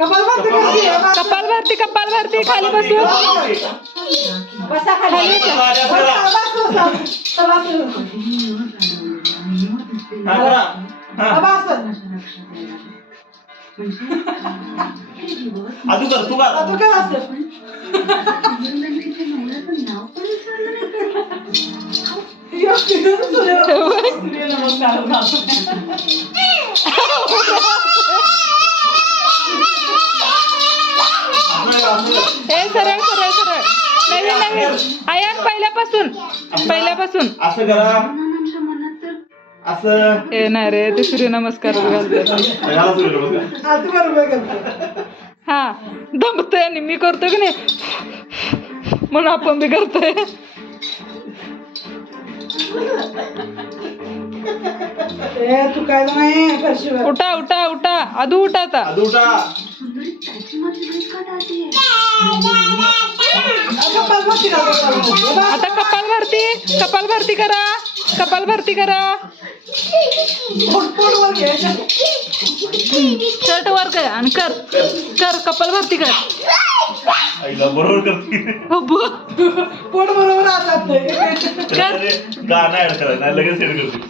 कपालभाती कपालभाती खाली बसून खाली हे सरळ सरळ सरळ नवीन नवीन आयन पहिल्यापासून असं करा असं हे नाही रे ते सूर्यनमस्कार घालते हा दमतोय आणि मी करतो की नाही म्हणून आपण बी करतोय उठा उठा उठा आदू उठा आता आता कपालभाती करा कपालभाती करा शर्ट वर कर आणि कर कर कपालभाती कर बरोबर करते पोट बरोबर गाणं ऍड करा लगेच सेट करते